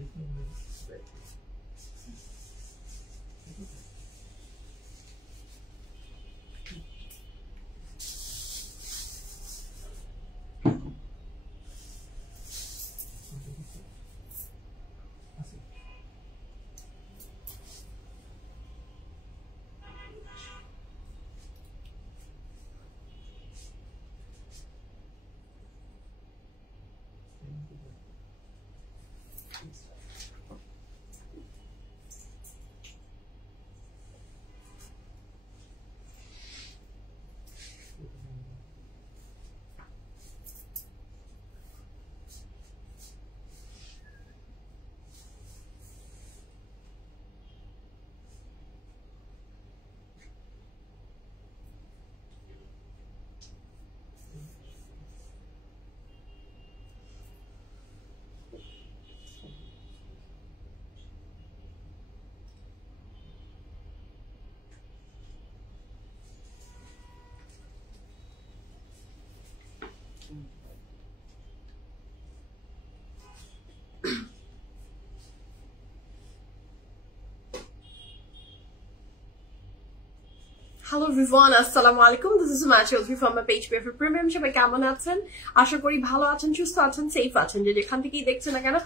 Hello everyone, assalamu alaikum. This is Suma Chowdhury from my page PFA Premium. সবাই কেমন আছেন? আশা করি ভালো আছেন, সুস্থ আছেন, সেফ আছেন। যে যেখান থেকেই দেখছেন না কেন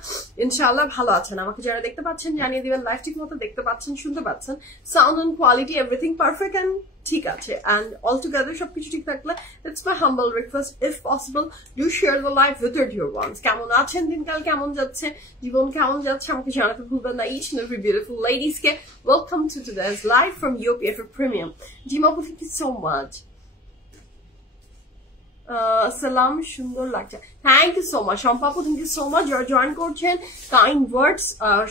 ইনশাআল্লাহ ভালো আছেন। আমাকে যারা দেখতে পাচ্ছেন জানিয়ে দিবেন লাইভ ঠিকমতো দেখতে পাচ্ছেন, শুনতে পাচ্ছেন, sound and quality everything perfect and ঠিক আছে। and all together সবকিছু ঠিক থাকলে it's my humble request, if possible do share the live with your dear ones. কেমন আছেন, দিনকাল কেমন যাচ্ছে, জীবন কেমন যাচ্ছে আমাকে জানাতে ভুলবেন না। each and every beautiful ladies K welcome to today's live from PFA Premium. Jima, thank you so much. Salam সুন্দর লাগছে, থ্যাংক ইউ সো মাচ। শম্পাপু থ্যাংক ইউ সো মাচ, যারা জয়েন করছেন কাইন্ড ওয়ার্ডস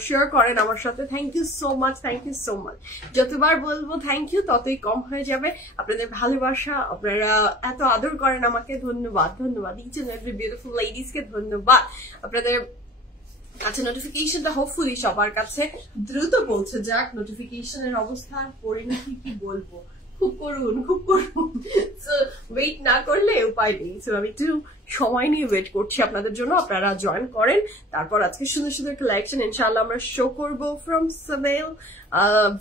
শেয়ার করেন আমার সাথে, thank you so much, thank you so much. যতবার বলবো থ্যাংক ইউ ততই কম হয়ে যাবে। আপনাদের ভালোবাসা, আপনারা এত আদর করেন আমাকে, ধন্যবাদ ধন্যবাদ। Each and every beautiful ladies কে ধন্যবাদ। আপনাদের আচ্ছা, নোটিফিকেশনটা হোপফুলি সবার কাছে দ্রুত পৌঁছে যাক। নোটিফিকেশনের অবস্থা পরিণতি কি বলবো, খুব করুন খুব করুন। সো ওয়েট না করলে উপায় নেই। সো আমি একটু সময় নিয়ে ওয়েট করছি আপনাদের জন্য, আপনারা জয়েন করেন। তারপর আজকে সুন্দর সুন্দর কালেকশন ইনশাআল্লাহ আমরা শো করবো ফ্রম সামেল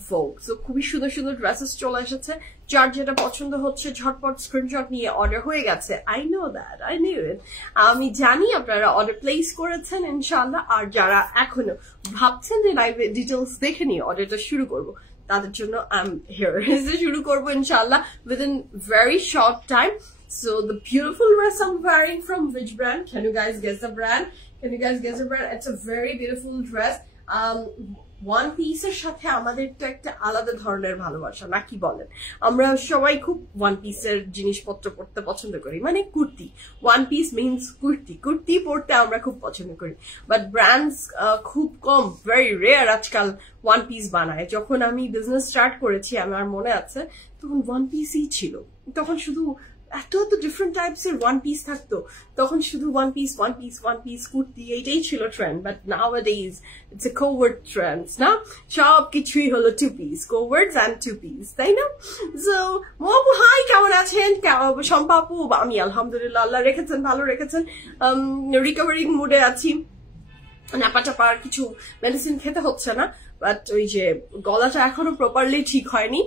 ভোগ। সো খুবই সুন্দর সুন্দর ড্রেসেস চলে এসেছে। যার যেটা পছন্দ হচ্ছে ঝটপট স্ক্রিনশট নিয়ে অর্ডার হয়ে গেছে। I know that, I knew it. আমি জানি আপনারা অর্ডার প্লেস করেছেন ইনশাআল্লাহ। আর যারা এখনো ভাবছেন যে লাইভে ডিটেলস দেখে নিয়ে অর্ডারটা শুরু করবো, তাদের জন্য I'm here. শুরু করবো ইনশাআল্লাহ within very short time. So the beautiful dress I'm wearing from which brand? Can you guys guess the brand? Can you guys guess the brand? It's a very beautiful dress. One পিসের সাথে আমাদের তো একটা আলাদা ধরনের ভালোবাসা, না কি বলেন? আমরা সবাই খুব ওয়ান পিসের জিনিসপত্র পড়তে পছন্দ করি, মানে kurti. One piece means kurti, kurti পড়তে আমরা খুব পছন্দ করি। বাট ব্র্যান্ডস খুব কম, ভেরি রেয়ার আজকাল ওয়ান পিস বানায়। যখন আমি বিজনেস স্টার্ট করেছি আমার মনে আছে তখন ওয়ান পিসই ছিল। তখন শুধু এত এত ডিফারেন্ট টাইপস এর ওয়ান পিস থাকতো, তখন শুধু one piece one piece one piece kurti এইটাই ছিল trend. But nowadays it's a co-ord trends, না সব কিছুই হলো two piece, co-ords and two piece, তাই না? সো মোহাবু হাই, কেমন আছেন? শম্পাপু আমি আলহামদুলিল্লাহ, আল্লাহ রেখেছেন, ভালো রেখেছেন। রিকভারিং মুডে আছি, নাপা টাপার কিছু মেডিসিন খেতে হচ্ছে না, বাট ওই যে গলাটা এখনো প্রপারলি ঠিক হয়নি,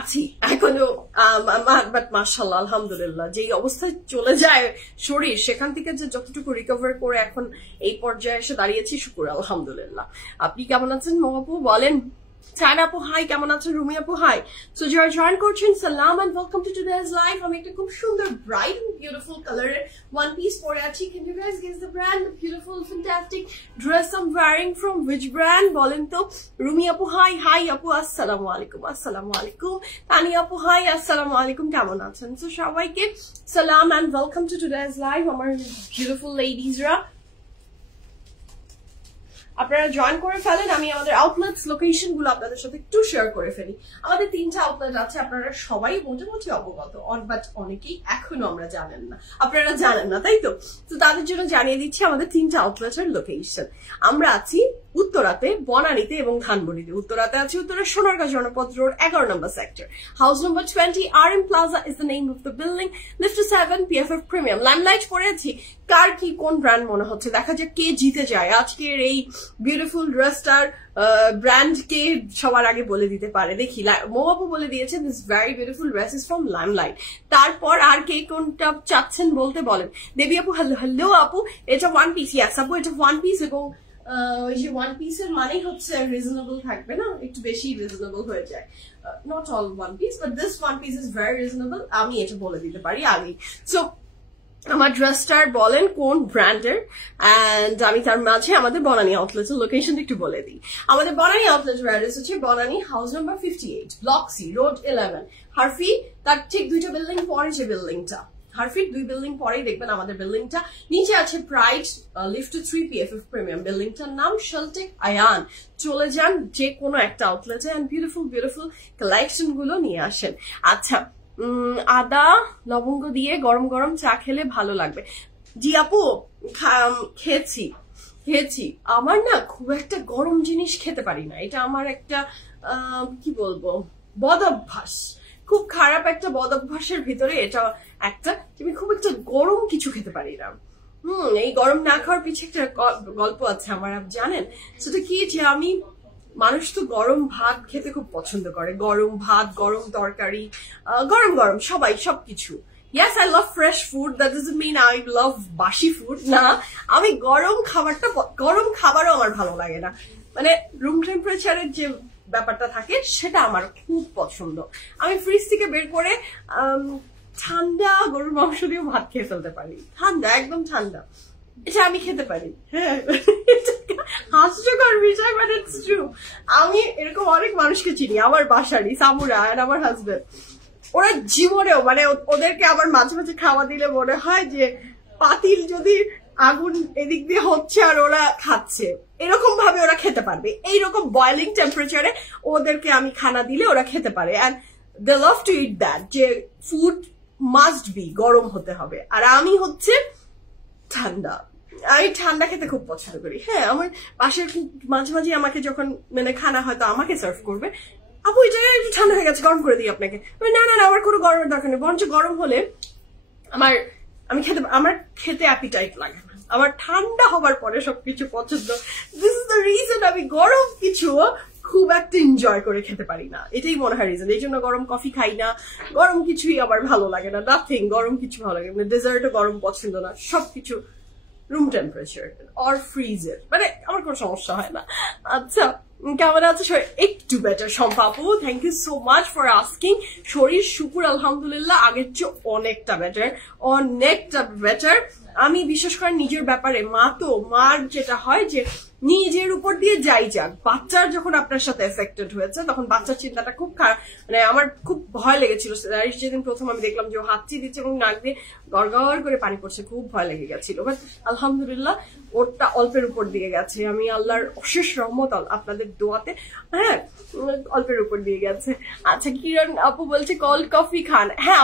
আছি এখনো। বাট মাশাআল্লাহ আলহামদুলিল্লাহ, যেই অবস্থায় চলে যায় শরীর সেখান থেকে যে যতটুকু রিকভার করে এখন এই পর্যায়ে এসে দাঁড়িয়েছি, শুকুর আলহামদুলিল্লাহ। আপনি কেমন আছেন মহাপু বলেন? চায়না আপু হাই, কেমন আছেন? রুমি আপু হাই। সো যারা জয়েন করছেন সালাম and welcome to today's live. আমি একটা খুব সুন্দর ব্রাইট এন্ড বিউটিফুল কালারের ওয়ান পিস পরে আছি। Can you guys guess the brand? The beautiful fantastic dress I am wearing from which brand বলেন তো? রুমি আপু হাই, হাই আপু আসসালামু আলাইকুম, আসসালামু আলাইকুম। তানি আপু হাই, আসসালামু আলাইকুম, কেমন আছেন? সো সবাইকে সালাম and welcome to today's live আমার বিউটিফুল লেডিজরা। আপনারা জয়েন করে ফেলেন। আমি আমাদের আউটলেটস লোকেশন গুলো আপনাদের সাথে একটু শেয়ার করে ফেলি। আমাদের 3টা আউটলেট আছে, আপনারা সবাই মোটামুটি অবগত, বাট অনেকেই এখনো আমরা জানেন না, আপনারা জানেন না, তাই তো? তো তাদের জন্য জানিয়ে দিচ্ছি আমাদের 3টা আউটলেটের লোকেশন। আমরা আছি উত্তরাতে, বনানীতে এবং ধানমন্ডিতে। উত্তরাতে আছে উত্তরের Sonargaon Janapath road 11 number sector, house number 20, RM Plaza is the name of the building, lift 7, PFF Premium। Limelight পড়েছি, কার কি কোন ব্র্যান্ড মনে হচ্ছে, দেখা যাক কে জিতে যায় আজকের এই বিউটিফুল ড্রেসটার ব্র্যান্ড কে সবার আগে বলে দিতে পারে। দেখি, মোবাবু বলে দিয়েছে this very beautiful dress is from limelight. তারপর আর কে কোনটা চাচ্ছেন বলতে বলেন। দেবী আপু, হ্যালো আপু, এটা ওয়ান পিস। ইয়াস আপু, এটা ওয়ান পিস, এবং ওই যে ওয়ান পিসের মানেই হচ্ছে রিজনেবল থাকবে না, একটু বেশি রিজনেবল হয়ে যায়। Not all one piece, but this one piece is very reasonable, আমি এটা বলে দিতে পারি আগেই। সো আমার ড্রেসটার বলেন কোন ব্র্যান্ডের, অ্যান্ড আমি তার মাঝে আমাদের বনানী আউটলেটের লোকেশনটা একটু বলে দিই। আমাদের বনানী আউটলেটের অ্যাড্রেস হচ্ছে Banani house number 58, block C, road 11, হারফি। তার ঠিক 2টা বিল্ডিং পরে যে বিল্ডিংটা, হারফির 2 বিল্ডিং পরেই দেখবেন আমাদের বিল্ডিংটা। নিচে আছে প্রাইড, লিফট 3, PFF প্রিমিয়াম। বিল্ডিংটার নাম শেলটেক আয়ান। চলে যান যে কোনো একটা আউটলেটে এন্ড বিউটিফুল বিউটিফুল কালেকশন গুলো নিয়ে আসেন। আচ্ছা, আদা লবঙ্গ দিয়ে গরম গরম চা খেলে ভালো লাগবে। জি আপু, খেয়েছি। আমার না খুব একটা গরম জিনিস খেতে পারি না, এটা আমার একটা কি বলবো বদ অভ্যাস, খুব খারাপ একটা বদ অভ্যাসের ভিতরে এটা একটা, আমি খুব একটা গরম কিছু খেতে পারি না। এই গরম না খাওয়ার পিছে একটা গল্প আছে আমার, আপনি জানেন সেটা কি? যে আমি, মানুষ তো গরম ভাত খেতে খুব পছন্দ করে, গরম ভাত, গরম তরকারি, গরম গরম সবাই সবকিছু। Yes, I love fresh food. That doesn't mean I love বাসি ফুড না। আমি গরম খাবারও আমার ভালো লাগে না, মানে রুম টেম্পারেচারের যে ব্যাপারটা থাকে সেটা আমার খুব পছন্দ। আমি ফ্রিজ থেকে বের করে ঠান্ডা গরুর মাংস দিয়ে ভাত খেয়ে ফেলতে পারি, ঠান্ডা, একদম ঠান্ডা, এটা আমি খেতে পারি। হ্যাঁ, হাস্যকর বিষয়, বাট ইটস ট্রু। আমি এরকম অনেক মানুষকে চিনি, আমার বাসারই, সামুরা আর আমার হাজবেন্ড, ওরা জীবনেও, মানে ওদেরকে আবার মাঝে মাঝে খাওয়া দিলে মনে হয় যে পাতিল যদি আগুন এদিক দিয়ে হচ্ছে আর ওরা খাচ্ছে, এরকম ভাবে ওরা খেতে পারবে। এইরকম বয়লিং টেম্পারেচারে ওদেরকে আমি খানা দিলে ওরা খেতে পারে, and they love to eat that, যে ফুড মাস্ট বি গরম হতে হবে। আর আমি হচ্ছে ঠান্ডা, আমি ঠান্ডা খেতে খুব পছন্দ করি। হ্যাঁ, আমার পাশের মাঝে মাঝে আমাকে যখন মানে খানা হয়তো আমাকে সার্ভ করবে, আপু এটা একটু ঠান্ডা হয়ে গেছে, গরম করে দিই আপনাকে। না না না, আমার কোনো গরমের দরকার নেই, বরঞ্চ গরম হলে আমার খেতে অ্যাপিটাইট লাগে না, আমার ঠান্ডা হবার পরে সবকিছু পছন্দ। দিস ইজ দ্য রিজন আমি গরম কিছু খুব একটা এনজয় করে খেতে পারি না, এটাই মনে হয় রিজন। এই জন্য গরম কফি খাই না, গরম কিছুই আমার ভালো লাগে না, নাথিং, গরম কিছু ভালো লাগে না, ডেজার্টও গরম পছন্দ না, সবকিছু রুম টেম্পারেচার অর ফ্রিজের, মানে আমার কোনো সমস্যা হয় না। আচ্ছা, কেমন আছে? একটু বেটার শম্পা আপু, thank you so much for asking. শরীর শুকুর আলহামদুলিল্লাহ আগের চেয়ে অনেকটা বেটার। আমি বিশেষ করে নিজের ব্যাপারে, মার যেটা হয় যে নিজের উপর দিয়ে যাই যাক, বাচ্চার যখন আপনার সাথে এফেক্টেড হয়েছে তখন বাচ্চার চিন্তাটা খুব খারাপ, মানে আমার খুব ভয় লেগেছিল যেদিন প্রথম আমি দেখলাম যে ও হাঁচি দিচ্ছে এবং নাক দিয়ে গড়গড় করে পানি পড়ছে, খুব ভয় লেগে গেছিল। বাট আলহামদুলিল্লাহ ওরটা অল্পের উপর দিয়ে গেছে, আমি আল্লাহর অশেষ রহমত আপনাদের দোয়াতে, হ্যাঁ, অল্পের উপর দিয়ে গেছে। আচ্ছা, কিরণ আপু বলছে কোল্ড কফি খান। হ্যাঁ,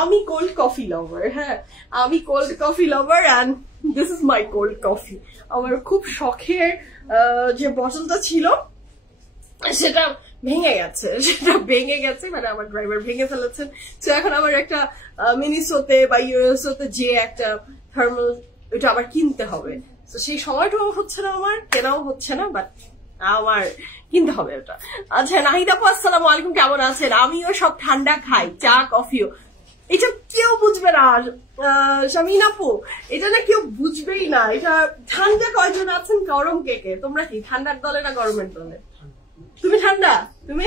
আমি কোল্ড কফি লাভার, হ্যাঁ আমি cold coffee lover, and this is my cold coffee. আমার খুব শখের যে বোতলটা ছিল সেটা ভেঙে গেছে, মানে আমার ড্রাইভার ভেঙে ফেলেছেন। তো এখন আমার একটা মিনিসোতে বা ইউএসওতে যে একটা থার্মাল, ওইটা আবার কিনতে হবে। তো সেই সময়টাও হচ্ছে না, আমার কেনাও হচ্ছে না, বাট আমার কিনতে হবে ওটা। আচ্ছা, নাহিদ আপু আসসালামু আলাইকুম, কেমন আছেন? আমিও সব ঠান্ডা খাই, চা কফিও। এটা কেউ বুঝবে না শামিন আপু, এটা না কেউ বুঝবেই না। এটা ঠান্ডা কয়জন আছেন, গরম কে কে? তোমরা কি ঠান্ডার দলে না গরমের দলে? তুমি ঠান্ডা, তুমি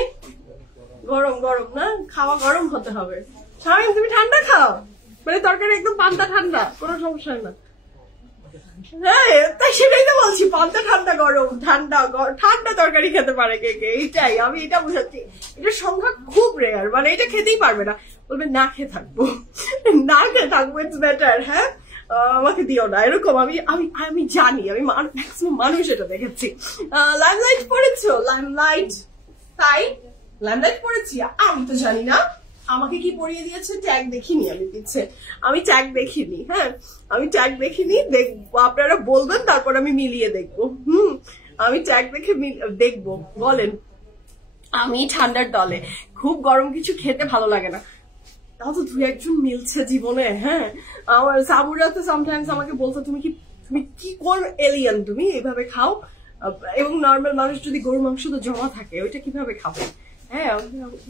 গরম না, খাওয়া গরম হতে হবে। শামিন তুমি ঠান্ডা খাও, মানে তরকারি একদম পান্তা ঠান্ডা, কোনো সমস্যা না। হ্যাঁ, তাই সেটাই তো বলছি, পান্তা ঠান্ডা গরম, ঠান্ডা তরকারি খেতে পারে কে কে, এইটাই আমি এটা বুঝাচ্ছি। এটার সংখ্যা খুব রেয়ার, মানে এটা খেতেই পারবে না, বলবে না খেয়ে থাকবো, ইটস বেটার। হ্যাঁ, আমাকে দিও না এরকম, আমি জানি, আমি ম্যাক্সিমাম মানুষ এটা দেখেছি। লাইমলাইট পড়েছো? তাই লাইমলাইট পড়েছি, আমি তো জানি না আমাকে কি পড়িয়ে দিয়েছে, ট্যাগ দেখিনি আমি পিছে, আমি ট্যাগ দেখিনি। হ্যাঁ, আমি ট্যাগ দেখিনি, দেখবো, আপনারা বলবেন তারপর আমি মিলিয়ে দেখবো। আমি ট্যাগ দেখে দেখবো। বলেন, আমি ঠান্ডার দলে, খুব গরম কিছু খেতে ভালো লাগে না, তাও তো দুই একজন মিলছে জীবনে। হ্যাঁ, আমার সাবুরা তো সামটাইমস আমাকে বলতো তুমি কি কোন এলিয়ান, তুমি এইভাবে খাও, এবং নর্মাল মানুষ যদি গরু মাংস তো জমা থাকে ওইটা কিভাবে খাবে। হ্যাঁ,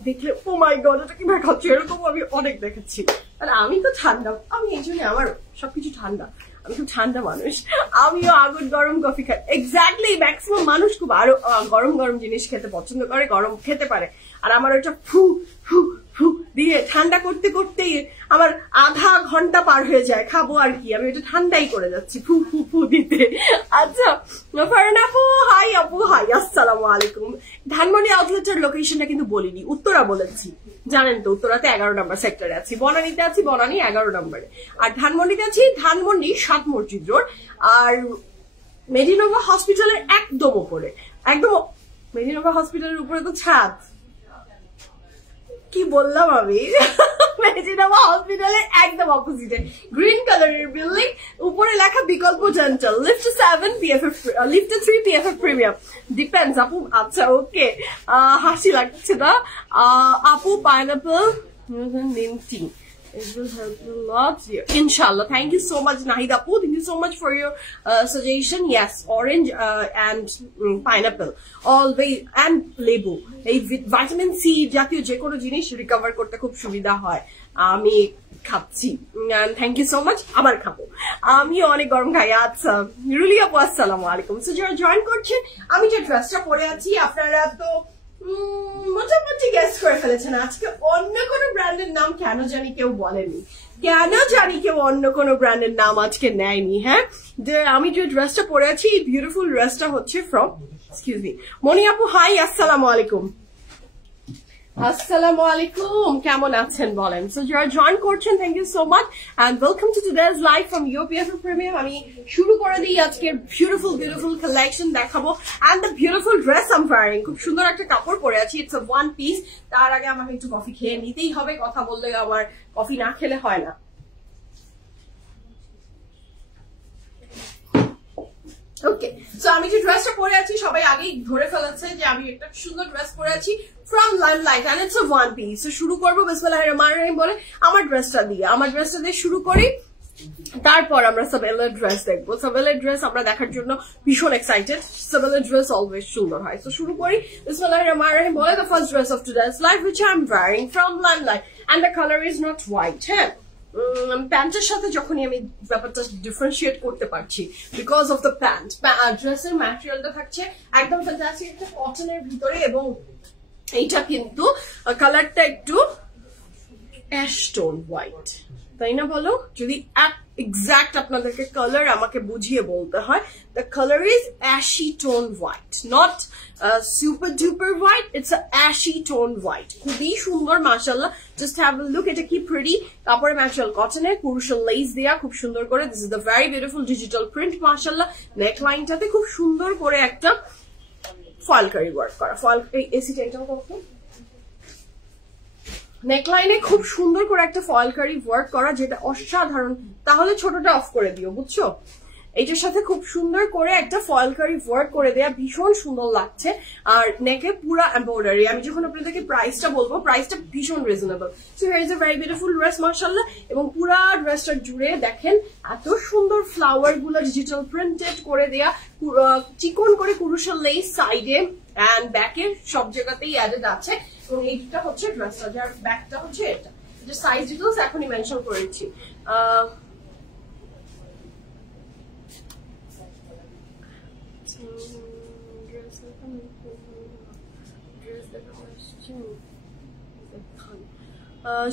দেখলে ও মাই গড এটা কিভাবে খাচ্ছি, এরকম আমি অনেক দেখেছি। আর আমি তো ঠান্ডা, আমি এই জন্য আমার সবকিছু ঠান্ডা, আমি খুব ঠান্ডা মানুষ, আমিও আগুন গরম কফি খাই। এক্স্যাক্টলি, ম্যাক্সিমাম মানুষ খুব আরো গরম গরম জিনিস খেতে পছন্দ করে, গরম খেতে পারে। আর আমার ওইটা ফু ফু ফু দিয়ে ঠান্ডা করতে করতেই আমার আধা ঘন্টা পার হয়ে যায়, খাবো আর কি, আমি ওইটা ঠান্ডাই করে যাচ্ছি ফু ফু ফু দিতে। আচ্ছা ফারহান আপু হাই, আপু হাই, আসসালামু আলাইকুম। ধানমন্ডি আউটলেটের লোকেশনটা কিন্তু বলিনি, উত্তরা বলেছি, জানেন তো উত্তরাতে 11 নম্বর সেক্টরে আছি, বনানীতে আছি, বনানী 11 নম্বরে, আর ধানমন্ডিতে আছি ধানমন্ডি 7 মসজিদ রোড, আর মেডিনোভা হসপিটালের একদম উপরে, একদম মেডিনোভা হসপিটালের উপরে তো ছাদ, কি বললাম আমি, মেডিনোভা হসপিটালের একদম অপোজিটে গ্রিন কালারের বিল্ডিং, উপরে লেখা বিকল্প dental, lift 7 PFF, lift 3 PFF premium, depends আপু। আচ্ছা ওকে, হাসি লাগছে না আপু, pineapple নিমটি, it will help a lot. Inshallah. Thank you so much, Nahid Apu. Thank you so much for your suggestion. Yes, orange and pineapple. Always, and lebu. এই vitamin C জাতীয় যে কোনো জিনিস রিকভার করতে খুব সুবিধা হয়। আমি খাচ্ছি, থ্যাংক ইউ সো মাচ, আবার খাবো, আমি অনেক গরম খাই। আচ্ছা রুলি আপু আসসালামু আলাইকুম। সো যারা জয়েন করছেন, আমি যে ড্রেসটা পরে আছি আপনারা তো মোটামুটি গেস করে ফেলেছেন। আজকে অন্য কোনো ব্র্যান্ডের নাম কেন জানি কেউ বলেনি, কেউ অন্য কোনো ব্র্যান্ডের নাম আজকে নেয়নি। হ্যাঁ, যে আমি যে ড্রেসটা পরে আছি, এই বিউটিফুল ড্রেসটা হচ্ছে ফ্রম, এক্সকিউজ মি, মনি আপু হাই, আসসালামু আলাইকুম। আসসালামু আলাইকুম, কেমন আছেন বলেন। সো যারা জয়েন করছেন, thank you so much and welcome to today's live from UPFF premium. আমি শুরু করে দিই আজকের বিউটিফুল কালেকশন দেখাবো and the beautiful dress I am wearing. খুব সুন্দর একটা কাপড় পরে আছি, ইটস আ ওয়ান পিস। তার আগে আমাকে একটু কফি খেয়ে নিতেই হবে, কথা বললে আমার কফি না খেলে হয় না। ওকে, সো আমি যে ড্রেসটা পরে আছি সবাই আগেই ধরে ফেলেছে যে আমি একটা সুন্দর ড্রেস পরে আছি from Limelight and it's a one piece. So শুরু করবো বিসমিল্লাহির রহমানির রহিম বলে আমার ড্রেসটা দিয়ে শুরু করি, তারপর আমরা সাবেলার ড্রেস দেখবো। সাবেলার ড্রেস আমরা দেখার জন্য ভীষণ এক্সাইটেড, সাবেলার ড্রেস অলওয়েজ সুন্দর হয়। তো শুরু করি বিসমিল্লাহির রহমানির রহিম বলে the first dress of today's live which I am wearing from limelight and the color is not white। হ্যাঁ, প্যান্টের সাথে যখনই আমি ব্যাপারটা ডিফারেন্সিয়েট করতে পারছি বিকজ অফ দ্য প্যান্ট, ড্রেসের ম্যাটেরিয়ালটা থাকছে একদম ফ্যান্টাস্টিক একটা কটনের ভিতরে, এবং এইটা কিন্তু কালারটা একটু অ্যাশ টোন হোয়াইট, তাই না বলো? যদি এক্সাক্ট আপনাদেরকে কালার আমাকে বুঝিয়ে বলতে হয়, the colour is ashy tone white, not super duper white, it's a ashy tone white. খুবই সুন্দর মাশাআল্লাহ, জাস্ট হ্যাভ আ লুক। এটা কি প্রিটি কাপড়ের ম্যাটেরিয়াল কটনের, কুরুশাল লেস দেয়া খুব সুন্দর করে। This is the very beautiful digital print মাশাআল্লাহ। নেক লাইনটাতে খুব সুন্দর করে একটা ফয়েলকারি ওয়ার্ক করা, এসিটা এটাও কখন নেকলাইনে খুব সুন্দর করে একটা ফয়েলকারি ওয়ার্ক করা, যেটা অসাধারণ। তাহলে ছোটটা অফ করে দিও, বুঝছো? এইটার সাথে খুব সুন্দর করে একটা ফয়েলকারি ওয়ার্ক করে দেয়া, ভীষণ সুন্দর লাগছে। আর নেকে পুরা এমব্রয়ডারি। আমি যখন আপনাদেরকে প্রাইসটা বলবো, প্রাইসটা ভীষণ reasonable. So here is a very beautiful dress মাশাআল্লাহ। এবং পুরা ড্রেসটা জুড়ে দেখেন এত সুন্দর ফ্লাওয়ার গুলো ডিজিটাল প্রিন্টেড করে দেয়া, চিকন করে কুরুশাল লেস সাইডে এন্ড ব্যাকে সব জায়গাতেই অ্যাডেড আছে। এবং এইটা হচ্ছে ড্রেসটা, যার ব্যাকটা হচ্ছে এটা। যে সাইজ ডিটেলস এখনই মেনশন করেছি।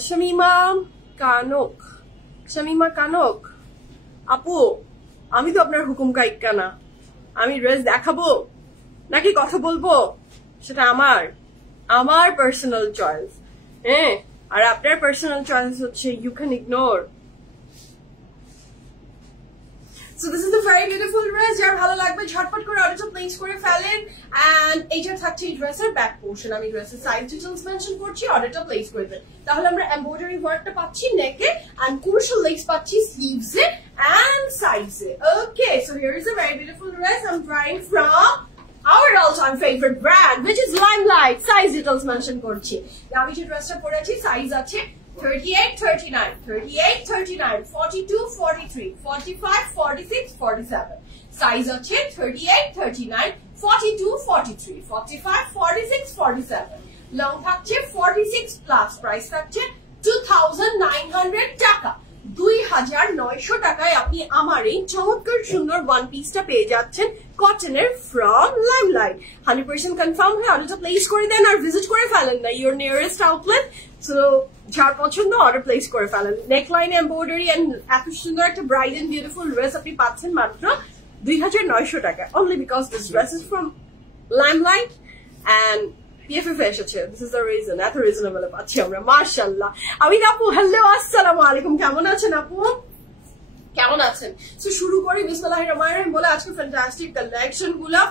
শামিমা কানক আপু, আমি তো আপনার হুকুম কাইক্কা না, আমি ড্রেস দেখাবো নাকি কথা বলবো সেটা আমার পার্সোনাল চয়েস। হ্যাঁ, আর আপনার পার্সোনাল চয়েস হচ্ছে you can ignore. So this is a very beautiful dress. যার ভালো লাগবে ঝটপট করে অর্ডারটা প্লেস করে ফেলেন। এন্ড এইটা থাকছে এই ড্রেসের ব্যাক পোর্শন। আমি ড্রেসের সাইজ ডিটেইলস মেনশন করছি, অর্ডারটা প্লেস করে দেন। তাহলে আমরা এমব্রয়ডারি ওয়ার্কটা পাচ্ছি নেকে এন্ড কুরুশাল লেস পাচ্ছি স্লিভসে এন্ড সাইডসে। Okay, so here is a very beautiful dress I am trying from our all-time favorite brand, which is Limelight. Size details mention করছি। আমি যে ড্রেসটা পরেছি সাইজ আছে 38, 39, 38, 39, 42, 43, 45, 46, 47. Size আছে 38, 39, 42, 43, 45, 46, 47. Long থাকছে 46 plus. Price থাকছে 2,900 টাকা। 2,900 টাকায় আপনি আমার এই চমৎকার সুন্দর ওয়ান পিসটা পেয়ে যাচ্ছেন কটনের ফ্রম লাইমলাইট। 100% কনফার্ম হয়ে অর্ডারটা প্লেস করে দেন আর ভিজিট করে ফেলেন না ইউর নিয়ারেস্ট আউটলেট। সো যার পছন্দ অর্ডার প্লেস করে ফেলেন। নেকলাইন এমব্রয়ডারি এন্ড এত সুন্দর একটা ব্রাইট এন্ড বিউটিফুল ড্রেস আপনি পাচ্ছেন মাত্র 2,900 টাকা। Only because this dress is from Limelight and PFF এসেছে। This is the reason. এত রিজনেবল পাচ্ছি আমরা, মাশাআল্লাহ। আমিন আপু, হ্যালো, আসসালামু আলাইকুম। কেমন আছেন আপু? কেমন আছেন? তো শুরু করি বিসমিল্লাহির রহমানির রহিম বলে আজকে ফ্যান্টাস্টিক কালেকশন গুলা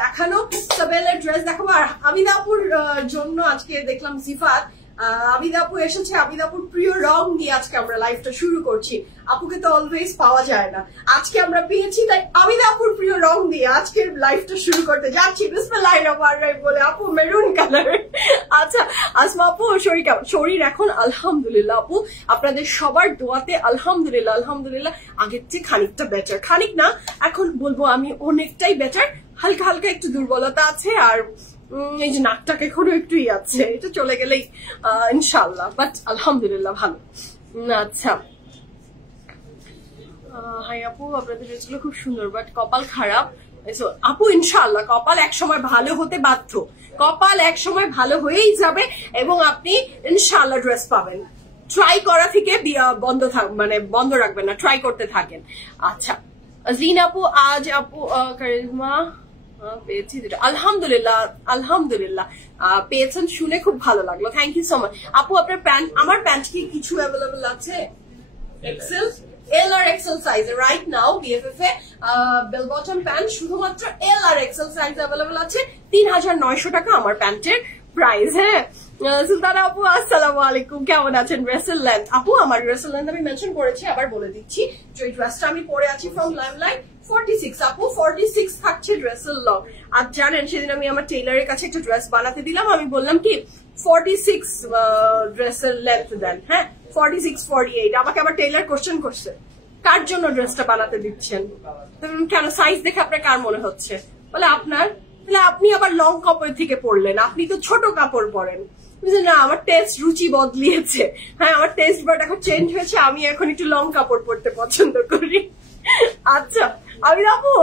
দেখানো। সাবেলের ড্রেস দেখাবো। আর আমিন আপুর জন্য আজকে দেখলাম সিফাত আবিদ আপু এসেছে। আবিদ আপুর প্রিয় রং দিয়ে আজকে আমরা লাইভটা শুরু করছি। আপুকে তো অলওয়েজ পাওয়া যায় না, আজকে আমরা পেয়েছি, তাই আবিদ আপুর প্রিয় রং দিয়ে আজকের লাইভটা শুরু করতে যাচ্ছি। বিসমিল্লাহির রহমানির রহিম বলে আপু মেরুন কালার। আচ্ছা আসমা আপু, শরীর কেমন? শরীর এখন আলহামদুলিল্লাহ আপু, আপনাদের সবার দোয়াতে আলহামদুলিল্লাহ আলহামদুলিল্লাহ আগের চেয়ে খানিকটা বেটার। খানিক না, এখন বলবো আমি অনেকটাই বেটার। হালকা হালকা একটু দুর্বলতা আছে আর এই যে নাকটাকে এখনো একটু আছে, এটা চলে গেলেই ইনশাল্লাহ, বাট আলহামদুলিল্লাহ ভালো। আচ্ছা হাই আপু, আপনাদের ড্রেসগুলো খুব সুন্দর বাট কপাল খারাপ। আপু ইনশাল্লাহ কপাল একসময় ভালো হতে বাধ্য, কপাল একসময় ভালো হয়েই যাবে এবং আপনি ইনশাল্লাহ ড্রেস পাবেন। ট্রাই করা থেকে বন্ধ মানে বন্ধ রাখবেন না, ট্রাই করতে থাকেন। আচ্ছা জিন আপু, আজ আপু কারিজমা পেয়েছি আলহামদুলিল্লাহ আলহামদুলিল্লাহ পেয়েছেন শুনে খুব ভালো লাগলো, থ্যাংক ইউ সো মাচ আপু। আপনার প্যান্ট, আমার প্যান্ট কি কিছু অ্যাভেলেবল আছে? এক্সেল, এল আর এক্সেল সাইজে রাইট নাও বিএফএফ এ বেল বটম প্যান্ট শুধুমাত্র এল আর এক্সেল সাইজ অ্যাভেলেবল আছে। 3,900 টাকা আমার প্যান্টের প্রাইস। হ্যাঁ সুলতানা আপু আসসালামু আলাইকুম, কেমন আছেন? ড্রেসের লেন্থ আপু, আমার ড্রেসের লেন্থ আমি মেনশন করেছি, আবার বলে দিচ্ছি যে এই ড্রেসটা আমি পরে আছি ফ্রম লাইমলাইট 46 আপু, 46 থাকছে ড্রেসের লং। আর জানেন সেদিন আমি আমার টেইলারের কাছে একটা ড্রেস বানাতে দিলাম, আমি বললাম কি 46 ড্রেসের লেন্থ দেন। হ্যাঁ 46 48, আমাকে আবার টেইলার কোশ্চেন করছে কার জন্য ড্রেসটা বানাতে দিচ্ছেন, কেন সাইজ দেখে আপনার কার মনে হচ্ছে? বলে আপনার। তাহলে আপনি আবার লং কাপড় থেকে পড়লেন, আপনি তো ছোট কাপড় পরেন। না আমার টেস্ট রুচি বদলিয়েছে। হ্যাঁ আমার টেস্ট বাট এখন চেঞ্জ হয়েছে, আমি এখন একটু লং কাপড় পরতে পছন্দ করি। আচ্ছা আমি আপু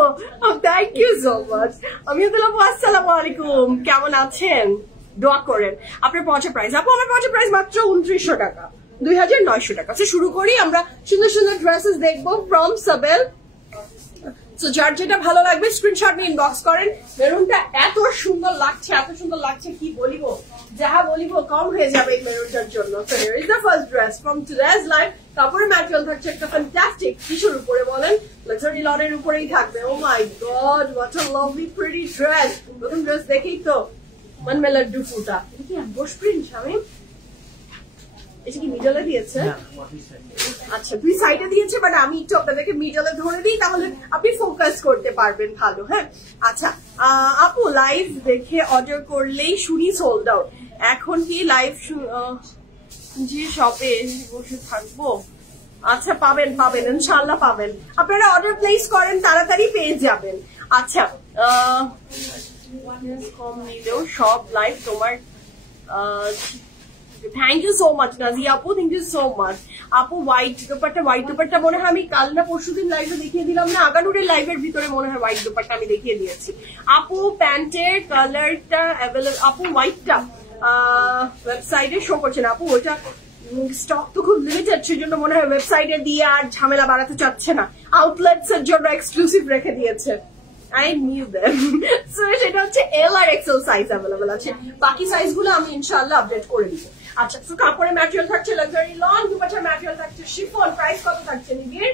থ্যাংক ইউ সো মাচ। আমি আপু আসসালামু আলাইকুম, কেমন আছেন? দোয়া করেন। আপনার পৌঁছে প্রাইস আপু, আমার পৌঁছে প্রাইস মাত্র 2900 টাকা, 2,900 টাকা। শুরু করি, আমরা সুন্দর সুন্দর ড্রেসেস দেখবো ফ্রম সাবেল। তো যার যেটা ভালো লাগবে স্ক্রিনশট নিয়ে ইনবক্স করেন। মেরুনটা এত সুন্দর লাগছে, এত সুন্দর লাগছে কি বলিব, যাহা বলিব কম হয়ে যাবে এই মেরুনটার জন্য। So here is the first dress from today's live. কাপড়ের ম্যাটেরিয়াল থাকছে একটা ফ্যান্টাস্টিক, কিসের উপরে বলেন? লাক্সারি লনের উপরেই থাকবে। Oh my god what a lovely pretty dress. নতুন ড্রেস দেখেই তো মন মে লাড্ডু ফুটা। এটা কি অ্যাম্বোস প্রিন্ট? আমি এটা কি মিডলে দিয়েছে? আচ্ছা দুই সাইডে দিয়েছে, বাট আমি একটু আপনাদেরকে মিডলে ধরে দিই, তাহলে আপনি ফোকাস করতে পারবেন ভালো। হ্যাঁ আচ্ছা আপু, লাইভ দেখে অর্ডার করলেই শুনি সোল্ড আউট, এখন কি লাইভ জি শপে বসে থাকবো? আচ্ছা পাবেন পাবেন ইনশাআল্লাহ পাবেন, আপনারা অর্ডার প্লেস করেন তাড়াতাড়ি পেয়ে যাবেন। আচ্ছা কম নিলেও সব লাইভ তোমার। Thank you so much Nazia আপু, থ্যাংক ইউ সো মাচ আপু। হোয়াইট দোপাট্টা মনে হয় আমি কাল না পরশুদিন লাইভে দেখিয়ে দিলাম না, আগানুরের লাইভের ভিতরে মনে হয় হোয়াইট দোপাট্টা আমি দেখিয়ে দিয়েছি আপু। প্যান্টের কালারটা অ্যাভেলেবল আপু, হোয়াইটটা ওয়েবসাইটে শো করছে না আপু, ওটা স্টক তো খুব লিমিটেড, সেই জন্য মনে হয় ওয়েবসাইটে দিয়ে আর ঝামেলা বাড়াতে চাচ্ছে না, আউটলেটস এর জন্য এক্সক্লুসিভ রেখে দিয়েছে। I knew them. So সেটা হচ্ছে এল আর এক্সেল সাইজ অ্যাভেলেবল আছে, বাকি সাইজ গুলো আমি ইনশাআল্লাহ আপডেট করে দিব। আচ্ছা তো কাপড়ের ম্যাটেরিয়াল থাকছে লাক্সারি লন, দুপাট্টার ম্যাটেরিয়াল থাকছে শিফন। প্রাইস কত থাকছে নিবিড়?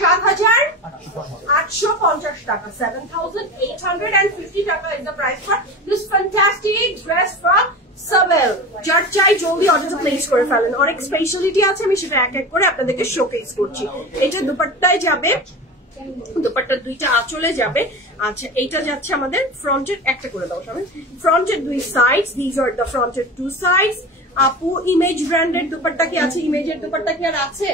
7,850 টাকা, 7,850 টাকা is the price for this fantastic dress from shovel. যার চাই জলদি অর্ডারটা প্লেস করে ফেলেন, অনেক স্পেশালিটি আছে, আমি সেটা এক এক করে আপনাদেরকে শোকেস করছি। এটা দুপাট্টায় যাবে, দুপাট্টার দুইটা আঁচলে যাবে। আচ্ছা এইটা যাচ্ছে আমাদের ফ্রন্টের একটা করে দাও সবাই, ফ্রন্টের দুই সাইডস, দিজ আর দ্য ফ্রন্টের টু সাইডস। আপু ইমেজ ব্র্যান্ডের দুপাট্টা কি আছে? ইমেজের দুপাট্টা কি আর আছে?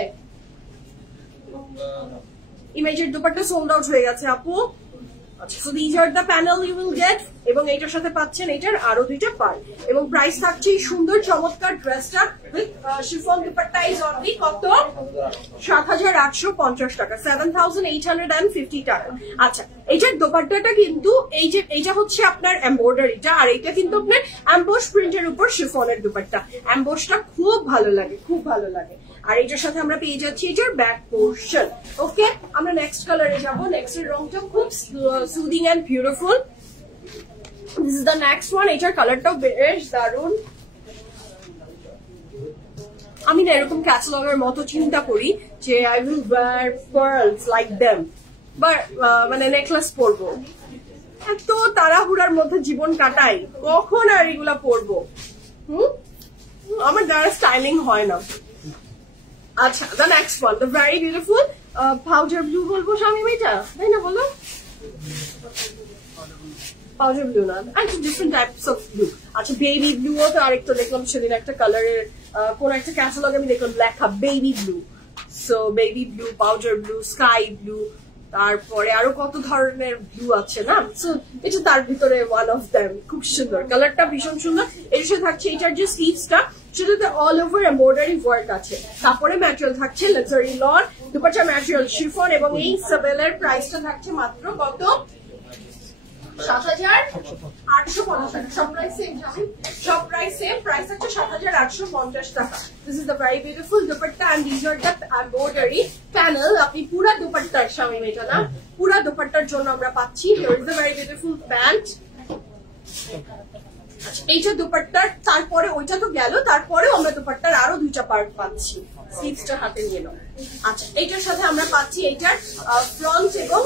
ইমেজের দুপাট্টা সোল্ড আউট হয়ে গেছে আপু। আচ্ছা, so these are the panel you will get, এবং এইটার সাথে পাচ্ছেন এটার আরো দুইটা পার্ট, এবং প্রাইস থাকছে এই সুন্দর চমৎকার ড্রেসটা with chiffon dupatta is only কত? ৭৮৫০ টাকা, ৭৮50 টাকা। আচ্ছা, এইটার দোপাট্টাটা কিন্তু এইটা হচ্ছে আপনার এমব্রয়ডারিটা, আর এইটা কিন্তু আপনার অ্যাম্বোস প্রিন্টের উপর শিফনের দুপাট্টা। অ্যাম্বোসটা খুব ভালো লাগে, খুব ভালো লাগে। আর এটার সাথে আমরা পেয়ে যাচ্ছি এটার ব্যাক পোর্শন। ওকে, আমরা নেক্সট কালারে যাবো। নেক্সট এর রংটা খুব soothing and beautiful. This is the next one. এটার কালারটাও বেশ দারুন। আমি না এরকম ক্যাটালগের মতো চিন্তা করি যে I will wear pearls like them, বা মানে নেকলেস পরবো। এত তাড়াহুড়ার মধ্যে জীবন কাটাই, কখন আর এগুলা পরবো? আমার দ্বারা স্টাইলিং হয় না। আচ্ছা, the next one, the very beautiful powder blue বলবো শামিম, এটা তাই না বলো? powder blue না, আর different types of blue। আচ্ছা, baby blue ও তো আরেকটা দেখলাম সেদিন একটা কালারের কোন একটা ক্যাটালগে আমি দেখলাম লেখা baby blue। So baby blue, powder blue, sky blue, তারপরে আরো কত ধরনের ব্লু আছে না। সো এটা তার ভিতরে ওয়ান অফ দেম। খুব সুন্দর কালারটা, ভীষণ সুন্দর। এর সাথে থাকছে এটার যে স্লিভসটা, সেটাতে অল ওভার এমব্রয়ডারি ওয়ার্ক আছে। কাপড়ে ম্যাটেরিয়াল থাকছে luxury loan, dupatta material chiffon, এবং এই সাবেলের প্রাইসটা থাকছে মাত্র কত? ৭৮৫০ টাকা। সব প্রাইস সেম, সব প্রাইস সেম। প্রাইস হচ্ছে ৭৮৫০ টাকা। This is the very beautiful dupatta and this are the embroidery panel. আপনি পুরা দুপাট্টার শামিম, এটা না পুরা দুপাট্টার জন্য আমরা পাচ্ছি। Here is the very beautiful pant. আচ্ছা, এইটা দুপাট্টার, তারপরে ওইটা তো গেল, তারপরেও আমরা দুপাট্টার আরো দুইটা পার্ট পাচ্ছি। স্লিভসটা হাতে নিয়ে নাও। আচ্ছা, এইটার সাথে আমরা পাচ্ছি এইটার ফ্রন্ট এবং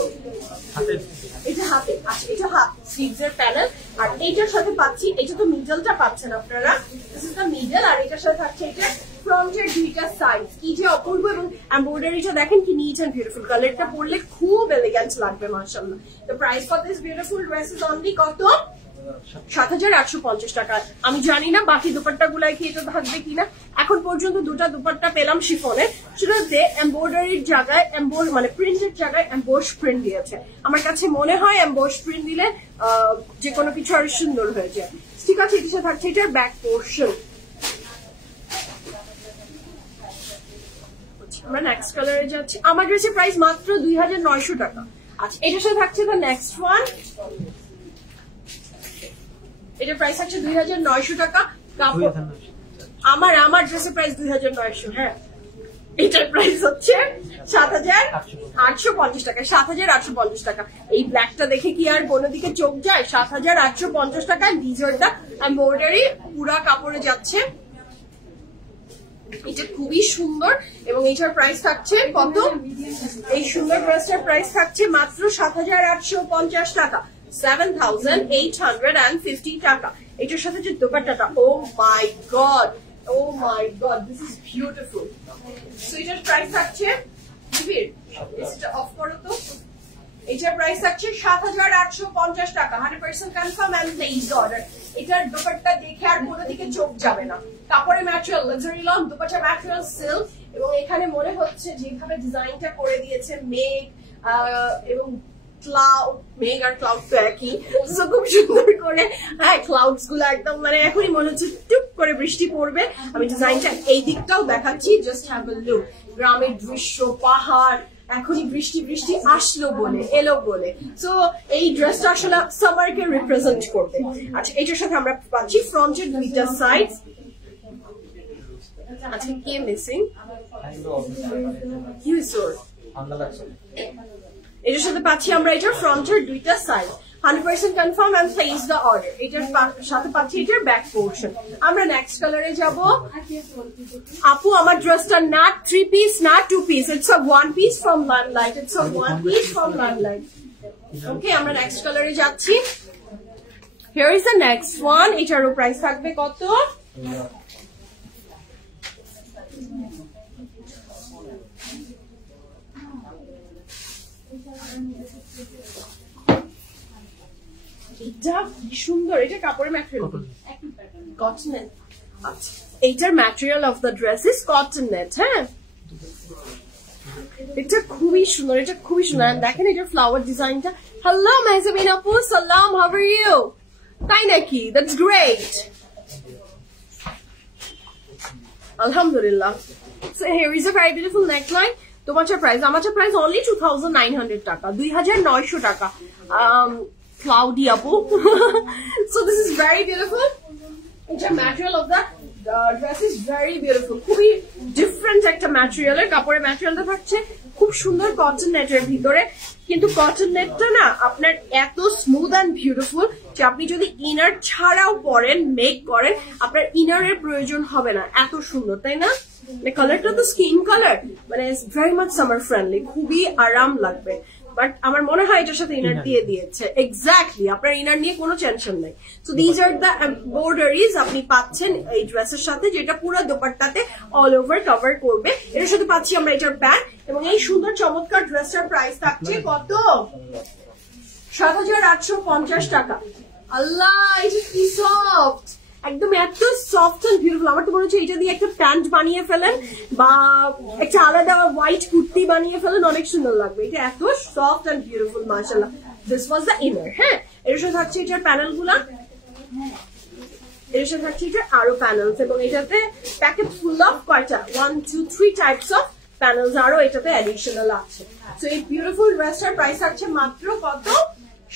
এটা হাতে। আচ্ছা, এটা হাত স্লিভস এর প্যানেল। আর এইটার সাথে পাচ্ছি, এটা তো মিডলটা পাচ্ছেন আপনারা, দিস ইজ দ্য মিডল। আর এটার সাথে থাকছে এটা ফ্রন্টের দুইটা সাইড। কি যে অপূর্ব, এবং এমব্রয়ডারিটা দেখেন কি নিট এন্ড বিউটিফুল। কালারটা পরলে খুব এলিগেন্ট লাগবে মাশাআল্লাহ। The price for this beautiful dress is only কত? ৭৮৫০ টাকা। আমি জানি না বাকি দুপাট্টা গুলাই কি এটা থাকবে কিনা। এখন পর্যন্ত দুটা দুপাট্টা পেলাম শিফনের, সেটাতে এমব্রয়ডারির জায়গায় মানে প্রিন্টের জায়গায় এমবোস প্রিন্ট দিয়েছে। আমার কাছে মনে হয় এমবোস প্রিন্ট দিলে যে কোনো কিছু আরো সুন্দর হয়ে যায়। ঠিক আছে, এটার সাথে থাকছে এটার ব্যাক পোর্শন। আমরা নেক্সট কালারে যাচ্ছি। আমার ড্রেসের প্রাইস মাত্র ২৯০০ টাকা। আচ্ছা, এটার সাথে থাকছে দ্য নেক্সট ওয়ান। এটার প্রাইস আছে ২৯০০ টাকা। কাপড় আমার ড্রেসের প্রাইস ২৯০০। হ্যাঁ, এটার প্রাইস হচ্ছে ৭৮৫০ টাকা। ৭৮৫০ টাকা। এই ব্ল্যাকটা দেখে কি আর কোনো দিকে চোখ যায়? ৭৮৫০ টাকা। ডিজার্টটা এমব্রয়ডারি পুরা কাপড়ে যাচ্ছে। এটা খুবই সুন্দর, এবং এইটার প্রাইস থাকছে কত? এই সুন্দর ড্রেসটার প্রাইস থাকছে মাত্র ৭৮৫০ টাকা, ৭৮৫০ টাকা। এটার সাথে যে দোপাট্টাটা, oh my god, oh my god, this is beautiful. So এটার প্রাইস থাকছে, এটা অফ করো তো, এটার প্রাইস থাকছে ৭৮৫০ টাকা। 100% কনফার্ম এন্ড প্লেসড অর্ডার। এটার দোপাট্টা দেখে আর কোনো দিকে চোখ যাবে না। কাপড়ের material luxury loan, dupatta material silk, এবং এখানে মনে হচ্ছে যেভাবে ডিজাইনটা করে দিয়েছে মেঘ এবং ক্লাউড, মেঘ আর ক্লাউড তো একই, খুব সুন্দর করে। হ্যাঁ, ক্লাউডস গুলো একদম মানে এখনই মনে হচ্ছে টুপ করে বৃষ্টি পড়বে। আমি ডিজাইনটা এই দিকটাও দেখাচ্ছি, জাস্ট হ্যাভ আ লুক। গ্রামের দৃশ্য, পাহাড়, এখনই বৃষ্টি বৃষ্টি আসলো বলে, এলো বলে। সো এই ড্রেসটা আসলে সামারকে রিপ্রেজেন্ট করবে। আচ্ছা, এটার সাথে আমরা পাচ্ছি ফ্রন্টের দুইটা সাইড। আচ্ছা, কে মিসিং? কি হইছে? এটার সাথে পাচ্ছি আমরা এটার ফ্রন্টের দুইটা side. 100% confirm and place the order. এটার সাথে পাচ্ছি এটার ব্যাক পোর্শন। আমরা নেক্সট কালারে যাব। আপু, আমার ড্রেসটা না 3 পিস না 2 piece, it's a 1 piece from Limelight. It's a 1 piece from Limelight. Okay, আমরা নেক্সট কালারে যাচ্ছি। Here is the next one. এটারও প্রাইস থাকবে কত? এইটা কি সুন্দর, এটা কাপড়ের ম্যাটেরিয়াল কটন নেট। আচ্ছা এইটার material of the dress is cotton net. হ্যাঁ এটা খুবই সুন্দর, এটা খুবই সুন্দর। দেখেন এটার ফ্লাওয়ার ডিজাইনটা। হ্যালো মেহজাবিন আপু, সালাম, হাউ আর ইউ? তাই নাকি? দ্যাটস গ্রেট, আলহামদুলিল্লাহ। So here is a very beautiful neckline. তোমার প্রাইস, আমার প্রাইস only 2900 টাকা, 2900 টাকা। Cloudy আপু। So this is very beautiful. এটা material of the dress is very beautiful, খুবই ডিফারেন্ট একটা ম্যাটেরিয়ালের। কাপড়ের ম্যাটেরিয়ালটা থাকছে খুব সুন্দর কটন নেটের ভিতরে, কিন্তু কটন নেটটা না আপনার এত স্মুথ অ্যান্ড বিউটিফুল যে আপনি যদি ইনার ছাড়াও পরেন, মেক করেন, আপনার ইনারের প্রয়োজন হবে না, এত সুন্দর, তাই না? মানে কালারটা তো স্কিন কালার, মানে ভেরি মাচ সামার ফ্রেন্ডলি, খুবই আরাম লাগবে। বাট আমার মনে হয় এটার সাথে ইনার দিয়ে দিয়েছে। এক্স্যাক্টলি, আপনার ইনার নিয়ে কোনো টেনশন নেই। So these are the embroideries আপনি পাচ্ছেন এই ড্রেসের সাথে, যেটা পুরো দোপাট্টাতে অল ওভার কভার করবে। এটার সাথে পাচ্ছি আমরা এটার প্যান্ট, এবং এই সুন্দর চমৎকার ড্রেসটার প্রাইস থাকছে কত? 7850 টাকা। আল্লাহ, এটা কি সফট, একদম এত সফট এন্ড বিউটিফুল। আমার তো মনে হচ্ছে এটা দিয়ে একটা প্যান্ট বানিয়ে ফেলেন বা একটা আলাদা হোয়াইট কুর্তি বানিয়ে ফেলেন, অনেক সুন্দর লাগবে। এটা এত সফট এন্ড বিউটিফুল, মাশাআল্লাহ। This was the inner. হ্যাঁ, এর সাথে থাকছে এটার প্যানেল গুলা, এর সাথে থাকছে এটার আরো প্যানেলস, এবং এটাতে প্যাকেট ফুল অফ কয়টা 1 2 3 টাইপস অফ প্যানেলস আরো এটাতে অ্যাডিশনাল আছে। সো এই বিউটিফুল ড্রেসটার প্রাইস থাকছে মাত্র কত?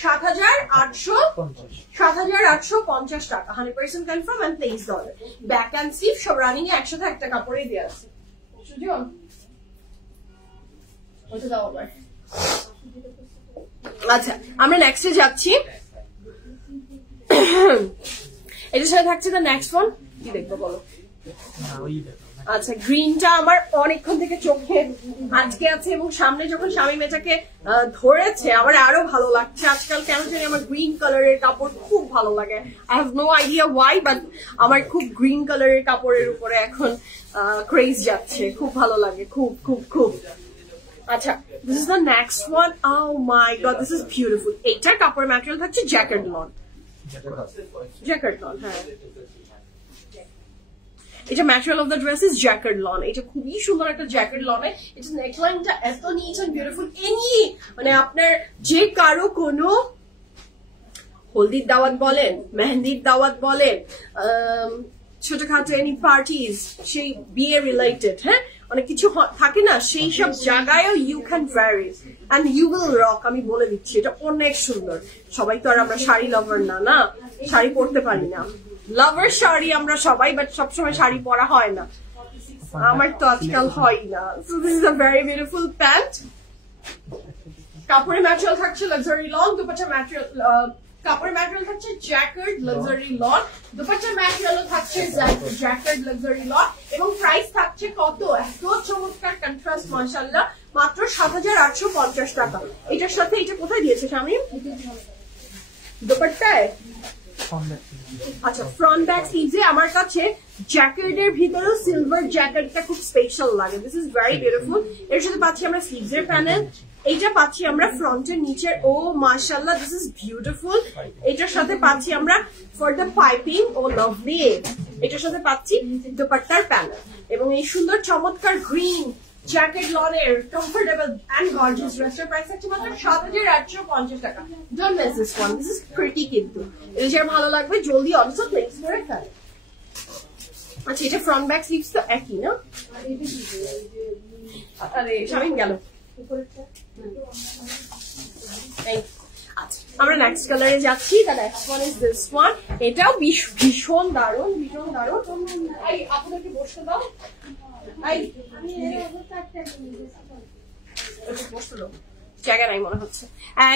7850 টাকা। 100% confirm and place order. Back and sleeve সব রানিং এ একসাথে একটা কাপড়ে দেওয়া আছে। সুজন ওটা দাও আবার। আচ্ছা, আমরা নেক্সটে যাচ্ছি। এটার সাথে থাকছে দ্য নেক্সট ওয়ান। কি দেখবো বলো? আচ্ছা, গ্রিনটা আমার অনেকক্ষণ থেকে চোখে আজকে আছে, এবং সামনে যখন স্বামী মেয়েটাকে ধরেছে আমার আরো ভালো লাগছে। আজকাল কেন জানি আমার গ্রিন কালারের কাপড় খুব ভালো লাগে। I have no idea why, but আমার খুব গ্রিন কালারের কাপড়ের উপরে এখন ক্রেজ যাচ্ছে, খুব ভালো লাগে, খুব খুব খুব। আচ্ছা, this is the next one. Oh my god, this is beautiful. এইটার কাপড়ের ম্যাটেরিয়াল থাকছে জ্যাকেট লন। জ্যাকেট লন, হ্যাঁ, এটা material of the dress is jacket lawn. এটা খুবই সুন্দর একটা জ্যাকেট লনে। এটা নেকলাইনটা এত নিট এন্ড বিউটিফুল। এনি মানে আপনার যে কারো কোনো হলদির দাওয়াত বলেন, মেহেন্দির দাওয়াত বলেন, ছোটখাটো এনি পার্টিজ, সেই বিয়ে রিলেটেড, হ্যাঁ, অনেক কিছু থাকে না, সেই সব জায়গায়ও you can vary and you will rock. আমি বলে দিচ্ছি, এটা অনেক সুন্দর। সবাই তো আর আমরা শাড়ি লাভার না, না, শাড়ি পরতে পারি না। লাভার শাড়ি আমরা সবাই, বাট সবসময় শাড়ি পরা হয় না, আমার তো আজকাল হয় না। So this is a very beautiful pant. কাপড়ের ম্যাটেরিয়াল থাকছে লাক্সারি লন, দুপাট্টা ম্যাটেরিয়াল, কাপড়ের ম্যাটেরিয়াল থাকছে জ্যাকেট লাক্সারি লন, দুপাট্টার ম্যাটেরিয়ালও থাকছে জ্যাকেট লাক্সারি লন, এবং প্রাইস থাকছে কত? এত চমৎকার কন্ট্রাস্ট, মাশাআল্লাহ, মাত্র 7850 টাকা। এটার সাথে এটা কোথায় দিয়েছে স্বামী? দুপাট্টায়। আচ্ছা, ফ্রন্ট ব্যাক স্লিভসে আমার কাছে জ্যাকেটের ভিতরেও সিলভার জ্যাকেটটা খুব স্পেশাল লাগে। This is very beautiful. এর সাথে পাচ্ছি আমরা স্লিভসের প্যানেল, এইটা পাচ্ছি আমরা ফ্রন্টের নিচের। ও মাশাআল্লাহ, দিস ইজ বিউটিফুল। এটার সাথে পাচ্ছি আমরা for the piping, oh lovely. এটার সাথে পাচ্ছি দুপাট্টার প্যানেল, এবং এই সুন্দর চমৎকার গ্রিন জ্যাকেট লনের কমফোর্টেবল এন্ড গর্জিয়াস ড্রেসের প্রাইস আছে মাত্র 7850 টাকা। Don't miss this one, this is pretty. কিন্তু এটা যার ভালো লাগবে জলদি অলসো প্লেস করে ফেলে। আচ্ছা, এটা ফ্রন্ট ব্যাক স্লিভস তো একই না? আরে শামিম গেল। আচ্ছা, আমরা নেক্সট কালারে যাচ্ছি। The next one is this one. এটাও ভীষণ দারুণ, ভীষণ দারুণ। আপনাকে বসতে দাও। জায়গা নাই মনে হচ্ছে,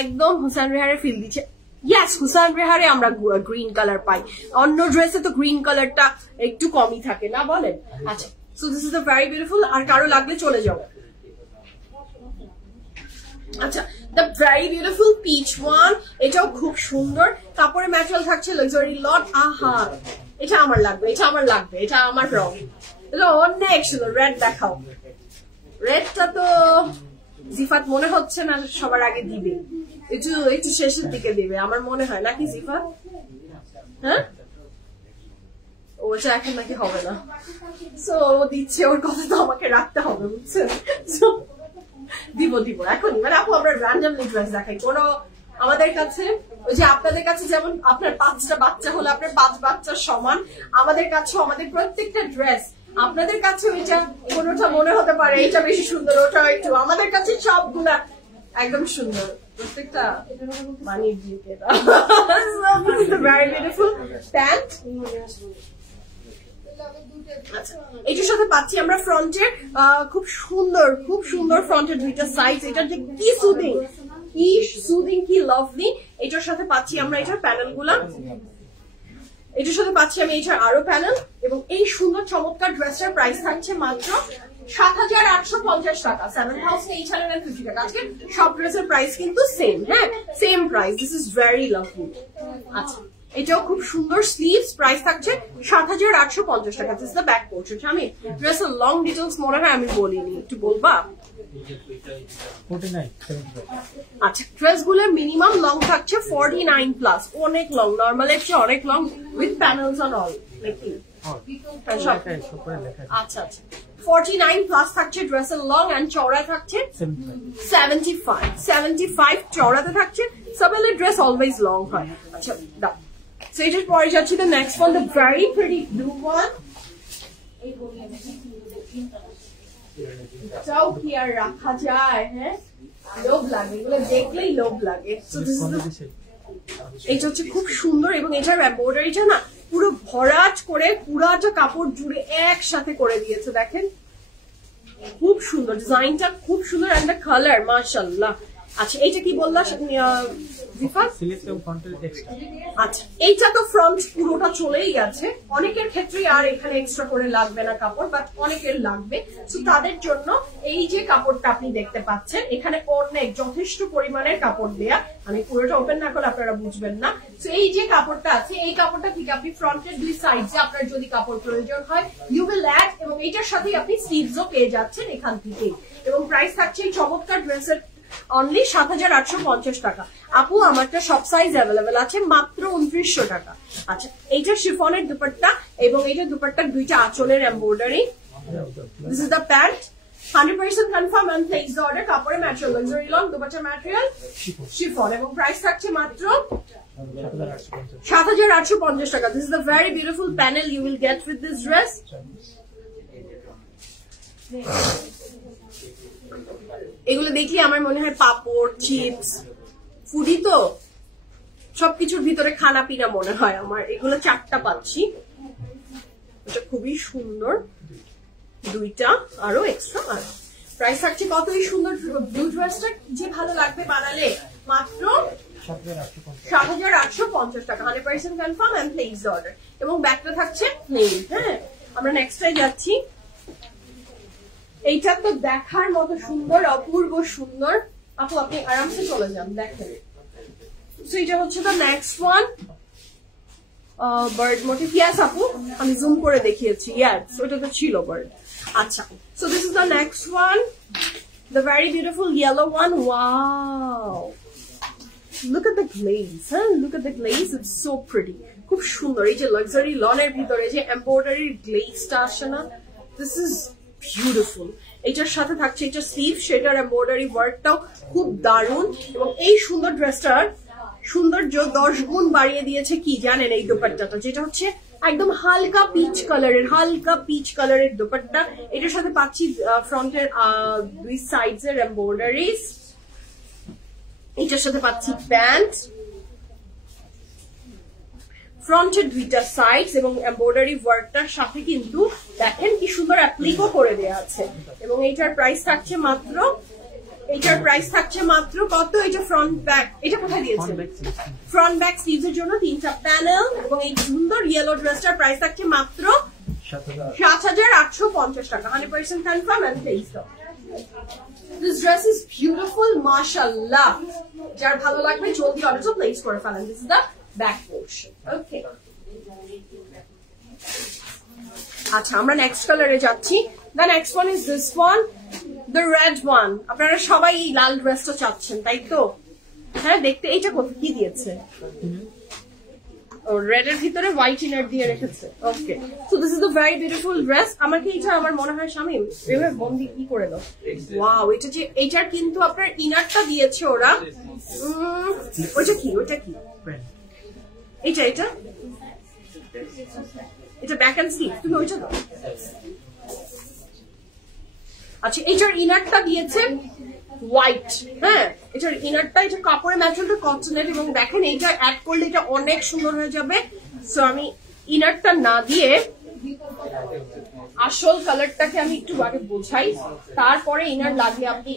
একদম হুসাইন রেহারে ফিল দিচ্ছে। ইয়েস, হুসাইন রেহারে আমরা গ্রিন কালার পাই, অন্য ড্রেসে তো গ্রিন কালারটা একটু কমই থাকে না, বলেন? আচ্ছা, so this is the very beautiful. আর কারো লাগলে চলে যাও। আচ্ছা, the very beautiful peach one. এটাও খুব সুন্দর। কাপড়ের ম্যাটেরিয়াল থাকছে লাক্সারি লন। আহা, এটা আমার লাগবে, এটা আমার লাগবে, এটা আমার রং। অনেক সুন্দর। রেড দেখাও। রেডটা তো জিফাত মনে হচ্ছে না সবার আগে দিবে, একটু শেষের দিকে দিবে আমার মনে হয়, নাকি জিফাত? হ্যাঁ, ওটা এখন নাকি হবে না, সো ও দিচ্ছে, ওর কথা তো আমাকে রাখতে হবে, বুঝছেন? দিব এখনই, মানে আপু আমরা র্যান্ডমলি ড্রেস দেখাই, কোনো আমাদের কাছে ওই যে আপনাদের কাছে যেমন আপনার 5টা বাচ্চা হলে আপনার 5 বাচ্চার সমান, আমাদের কাছেও আমাদের প্রত্যেকটা ড্রেস আপনাদের কাছে ওইটা কোনোটা মনে হতে পারে এটা বেশি সুন্দর, ওটা একটু, আমাদের কাছে সবগুলা একদম সুন্দর, প্রত্যেকটা মানিয়ে দিয়ে এটা। This is a very beautiful pant. আচ্ছা, এটার সাথে পাচ্ছি আমরা ফ্রন্টের খুব সুন্দর ফ্রন্টের 2টা সাইজ, এটা যে কি সুদিং কি লাভলি। এটার সাথে পাচ্ছি আমরা এটার প্যানেল গুলা, এটার সাথে পাচ্ছি আমি এটার আরো প্যানেল, এবং এই সুন্দর চমৎকার ড্রেসটার প্রাইস থাকছে মাত্র 7,850 টাকা, 7,850 টাকা। আজকে সব ড্রেসের প্রাইস কিন্তু সেম, হ্যাঁ same price. This is very lovely. আচ্ছা, এটাও খুব সুন্দর স্লিভস, প্রাইস থাকছে 7,850 টাকা। This is the back portion. আমি ড্রেসের লং ডিটেলস মনে হয় আমি বলিনি, একটু বলবা? আচ্ছা, ড্রেস গুলোর মিনিমাম লং থাকছে 49+, অনেক লং, নর্মালের চেয়ে অনেক long, with panels on all. আচ্ছা 49+ থাকছে ড্রেসের লং, এন্ড চওড়া থাকছে 75 চওড়াতে থাকছে। সাবেলের ড্রেস অলওয়েজ লং হয়। আচ্ছা, দাও। So এটার পরে যাচ্ছি the next one, the very pretty blue one. এটাও কি আর রাখা যায়, হ্যাঁ লোভ লাগে, এগুলো দেখলেই লোভ লাগে। এটা হচ্ছে খুব সুন্দর, এবং এটার এমব্রয়ডারিটা না পুরো ভরাট করে পুরাটা কাপড় জুড়ে একসাথে করে দিয়েছে, দেখেন খুব সুন্দর ডিজাইনটা, খুব সুন্দর, এন্ড দ্য কালার মাশাআল্লাহ। আচ্ছা, এইটা কি বললা আচ্ছা, এইটা তো ফ্রন্ট পুরোটা চলেই গেছে, অনেকের ক্ষেত্রে আর এখানে এক্সট্রা করে লাগবে না কাপড়, বাট অনেকের লাগবে, তো তাদের জন্য এই যে কাপড়টা আপনি দেখতে পাচ্ছেন, এখানে অনেক যথেষ্ট পরিমাণের কাপড় দেয়া, আমি পুরোটা ওপেন না করলে আপনারা বুঝবেন না। তো এই যে কাপড়টা আছে, এই কাপড়টা থেকে আপনি ফ্রন্টের 2 সাইডে আপনার যদি কাপড় প্রয়োজন হয় ইউ উইল অ্যাড, এবং এইটার সাথে আপনি স্লিভসও পেয়ে যাচ্ছেন এখান থেকে, এবং প্রাইস থাকছে এই চমৎকার ড্রেসের অনলি 7,850 টাকা। আপু আমারটা সব সাইজ অ্যাভেলেবেল আছে, মাত্র 2900 টাকা। আচ্ছা, এইটা শিফনের দুপাট্টা, এবং এইটা দুপাট্টার 2টা আঁচলের embroidery. This is the pant, 100% confirm and place the order. কাপড়ের ম্যাটেরিয়াল লাক্সারি লং, দুপাট্টার ম্যাটেরিয়াল শিফন, এবং প্রাইস থাকছে মাত্র 7,850 টাকা। This is the very beautiful panel you will get with this dress. এগুলো দেখলে আমার মনে হয় পাপড়, চিপস, ফুডি তো সবকিছুর ভিতরে খানা পিনা মনে হয় আমার। এগুলো 4টা পাচ্ছি, এটা খুবই সুন্দর, 2টা আরো এক্সট্রা। আর প্রাইস থাকছে কত? এই সুন্দর ব্লু ড্রেসটা যে ভালো লাগবে বানালে মাত্র 7,850 টাকা, 100% কনফার্ম এন্ড প্লেস অর্ডার, এবং ব্যাকটা থাকছে প্লেন। হ্যাঁ, আমরা নেক্সটে যাচ্ছি। এইটা তো দেখার মতো সুন্দর, অপূর্ব সুন্দর। আপু আপনি আরামসে চলে যান, দেখেন। সো এটা হচ্ছে the next one, bird motif. Yes আপু, আমি জুম করে দেখিয়েছি। ইয়াস, ওটা তো ছিল বার্ড। আচ্ছা, so this is the next one, the very beautiful yellow one. Wow, look at the glaze, হ্যাঁ look at the glaze, it's so pretty, খুব সুন্দর। এই যে লাক্সারি লনের ভিতরে যে এমব্রয়ডারি গ্লেজটা আসে না, দিস ইজ বিউটিফুল। এটার সাথে থাকছে এটা স্লিভ, সেটার এমব্রয়ডারি ওয়ার্কটাও খুব দারুণ, এবং এই সুন্দর ড্রেসটার সৌন্দর্য 10 গুণ বাড়িয়ে দিয়েছে কি জানেন? এই দোপাট্টাটা, যেটা হচ্ছে একদম হালকা পিচ কালারের দোপাট্টা। এটার সাথে পাচ্ছি ফ্রন্টের 2 সাইডস এর এমব্রয়ডারিজ, এটার সাথে পাচ্ছি প্যান্ট, ফ্রন্টের 2টা সাইডস, এবং এমব্রয়ডারি ওয়ার্কটার সাথে কিন্তু দেখেন কি সুন্দর অ্যাপ্লিকও করে দেওয়া আছে। এবং এইটার প্রাইস থাকছে মাত্র কত? এটা ফ্রন্ট ব্যাক, এটা কোথায় দিয়েছে? ফ্রন্ট ব্যাক স্লিভস এর জন্য 3টা প্যানেল, এবং এই সুন্দর ইয়েলো ড্রেসটার প্রাইস থাকছে মাত্র 7,850 টাকা, 100% কনফার্ম এন্ড প্লেস দাও। This dress is beautiful, mashallah. যার ভালো লাগবে জলদি অর্ডারটা প্লেস করে ফেলেন। This is the back portion. Okay. আচ্ছা, আমরা নেক্সট কালারে যাচ্ছি। The next one is this one, the red one. আপনারা সবাই এই লাল ড্রেসটা চাচ্ছেন তাই তো? হ্যাঁ, দেখতে এইটা কি দিয়েছে, রেড এর ভিতরে হোয়াইট ইনার দিয়ে রেখেছে। Okay, so this is the very beautiful dress. আমাকে এটা আমার মনে হয় শামিম এভাবে বন্দি কি করে দাও। ওয়াও, এটা যে এইটার কিন্তু আপনার ইনারটা দিয়েছে ওরা। ওইটা কি, ওইটা কি, এটা এটা এটা ব্যাক এন্ড স্লিভ, তুমি ওইটা দাও। আচ্ছা, এটার ইনারটা দিয়েছে হোয়াইট। হ্যাঁ, এটার ইনারটা, এটা কাপড়ের ম্যাটেরিয়ালটা কটনের, এবং দেখেন এটা অ্যাড করলে এটা অনেক সুন্দর হয়ে যাবে। সো আমি ইনারটা না দিয়ে আসল কালারটাকে আমি একটু আগে বোঝাই, তারপরে ইনার লাগলে আপনি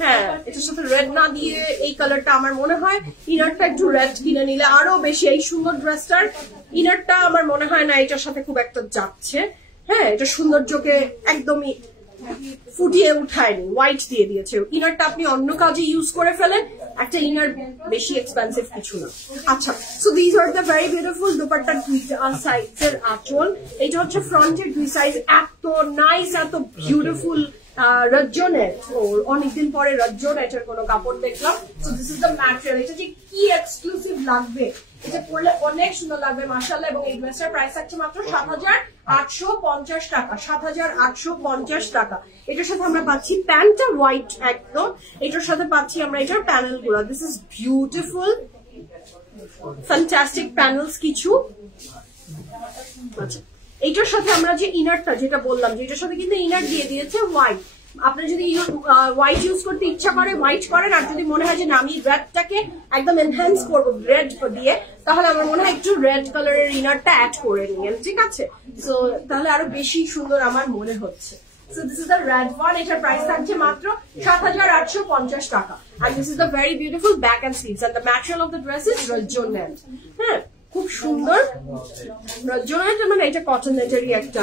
হ্যাঁ, এটার সাথে রেড না দিয়ে এই কালারটা আমার মনে হয় ইনারটা একটু রেড কিনে নিলে আরো বেশি এই সুন্দর ড্রেসটার ইনারটা আমার মনে হয় না এটার সাথে খুব একটা যাচ্ছে। হ্যাঁ, এটা সৌন্দর্যকে একদমই ফুটিয়ে উঠায়নি, হোয়াইট দিয়ে দিয়েছে। ইনারটা আপনি অন্য কাজে ইউজ করে ফেলেন, একটা ইনার বেশি এক্সপেন্সিভ কিছু না। আচ্ছা, so this are the very beautiful দোপাট্টার দুইটা সাইজের আঁচল। এটা হচ্ছে ফ্রন্টের দুই সাইজ, এত নাইস, এত বিউটিফুল রজ্জনের। অনেকদিন পরে রজ্জন এটার কোনো কাপড় দেখলাম। So this is the material. এটা যে কি এক্সক্লুসিভ লাগবে, এটা পরলে অনেক সুন্দর লাগবে মাশাআল্লাহ। এবং এই ড্রেসটার প্রাইস থাকছে মাত্র ৭,৮৫০ টাকা, ৭,৮৫০ টাকা। এটার সাথে আমরা পাচ্ছি প্যান্টটা হোয়াইট একদম, এটার সাথে পাচ্ছি আমরা এটার প্যানেল গুলো। This is beautiful, fantastic panels কিছু। আচ্ছা, এইটার সাথে আমরা যে ইনারটা যেটা বললাম, যে এটার সাথে কিন্তু ইনার দিয়ে দিয়েছে হোয়াইট। আপনার যদি হোয়াইট ইউজ করতে ইচ্ছা করে হোয়াইট করেন, আর যদি মনে হয় যে না আমি রেডটাকে একদম এনহ্যান্স করবো রেড দিয়ে, তাহলে আমার মনে হয় একটু রেড কালারের ইনারটা অ্যাড করে নিন, ঠিক আছে? সো তাহলে আরো বেশি সুন্দর আমার মনে হচ্ছে। So this is the red one. এটার প্রাইস থাকছে মাত্র ৭,৮৫০ টাকা। And this is the very beautiful back and sleeves, and the material of the dress is রজ্জন নেট। হ্যাঁ, খুব সুন্দর রজ্জন নেট, মানে এটা কটন নেটেরই একটা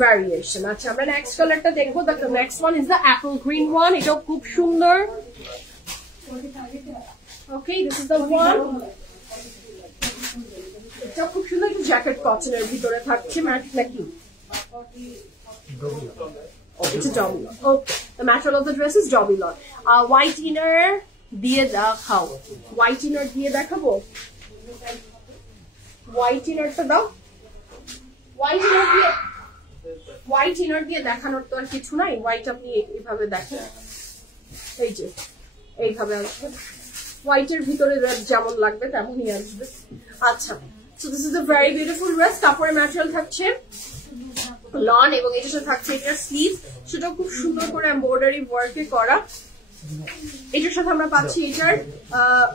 ভ্যারিয়েশন। আচ্ছা, আমরা নেক্সট কালারটা দেখবো। The next one is the Apple green one. এটাও খুব সুন্দর। ওকে, দিস ইজ দ্য ওয়ান। এটা খুব সুন্দর, একটা জ্যাকেট কটনের ভিতরে থাকছে, ম্যাট নাকি? It's a Dobilon. Okay, the material of the dress is Dobilon. White inner দিয়ে দেখাও, white inner দিয়ে দেখাবো। হোয়াইট ইনারটা দাও। হোয়াইট ইনার দিয়ে দেখানোর তো আর কিছু নাই, হোয়াইট আপনি এইভাবে দেখেন, এই যে এইভাবে আসবে, হোয়াইটের ভিতরে রেড যেমন লাগবে তেমনই আসবে। আচ্ছা, so this is a very beautiful dress. কাপড়ের ম্যাটেরিয়াল থাকছে লন, এবং এটার সাথে থাকছে এটার স্লিভ, সেটা খুব সুন্দর করে এমব্রয়ডারি ওয়ার্কে করা। এটার সাথে আমরা পাচ্ছি এটার,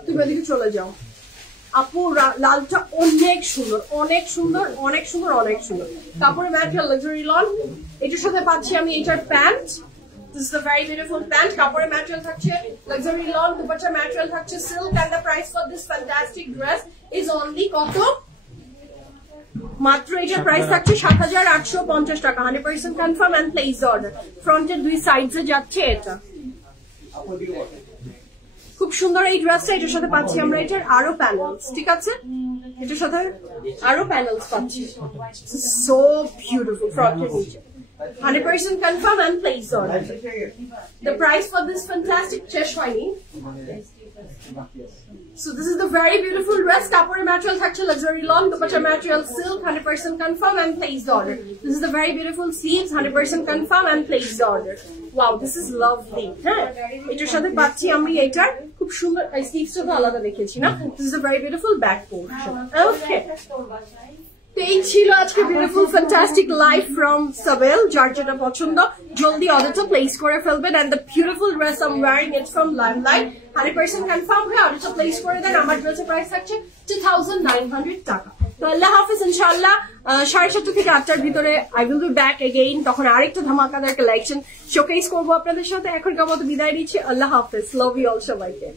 তুমি ওদিকে চলে যাও আপু, লালটা অনেক সুন্দর, অনেক সুন্দর, অনেক সুন্দর, অনেক সুন্দর। কাপড়ের ম্যাটেরিয়াল লাক্সারি লন। এটার সাথে পাচ্ছি আমি এটার pant. This is the very beautiful pant. কাপড়ের ম্যাটেরিয়াল থাকছে লাক্সারি লন, দুপাট্টার ম্যাটেরিয়াল থাকছে silk, and the price for this fantastic dress is only কত? মাত্র এটার প্রাইস থাকছে ৭,৮৫০ টাকা। 100% কনফার্ম এন্ড প্লেস অর্ডার। ফ্রন্টের দুই সাইডে যাচ্ছে এটা। খুব সুন্দর এই ড্রেসটা। এটার সাথে পাচ্ছি আমরা এটার আরো প্যানেলস, ঠিক আছে? এটার সাথে আরো প্যানেলস পাচ্ছি। সো বিউটিফুল, ফ্রন্টের নিচে 100% confirm and place order. The price for this fantastic শেষ হয়নি। So this is the very beautiful dress. কাপড়ের ম্যাটেরিয়াল থাকছে লাক্সারি লন, দুপাট্টার material silk, 100% confirm and place order. This is the very beautiful sleeves, 100% confirm and place order. Wow, this is lovely. হ্যাঁ, এটার সাথে পাচ্ছি আমি এটার খুব সুন্দর, এই স্লিভসটা তো আলাদা দেখেছি না? This is the very beautiful back portion. Okay. এই ছিল আজকে beautiful fantastic live from Sable. যার যেটা পছন্দ জলদি অর্ডারটা প্লেস করে ফেলবেন। And the beautiful dress I am wearing it from Limelight, 100% confirm হয়ে অর্ডারটা প্লেস করে দেন। আমার ড্রেসের প্রাইস থাকছে 2,900 টাকা। তো আল্লাহ হাফিজ, ইনশাআল্লাহ 7:30 থেকে 8টার ভিতরে I will be back again. তখন আরেকটা ধামাকাদার কালেকশন শোকেস করবো আপনাদের সাথে। এখনকার মতো বিদায় নিচ্ছি। আল্লাহ হাফিজ, লাভ ইউ অল সবাইকে।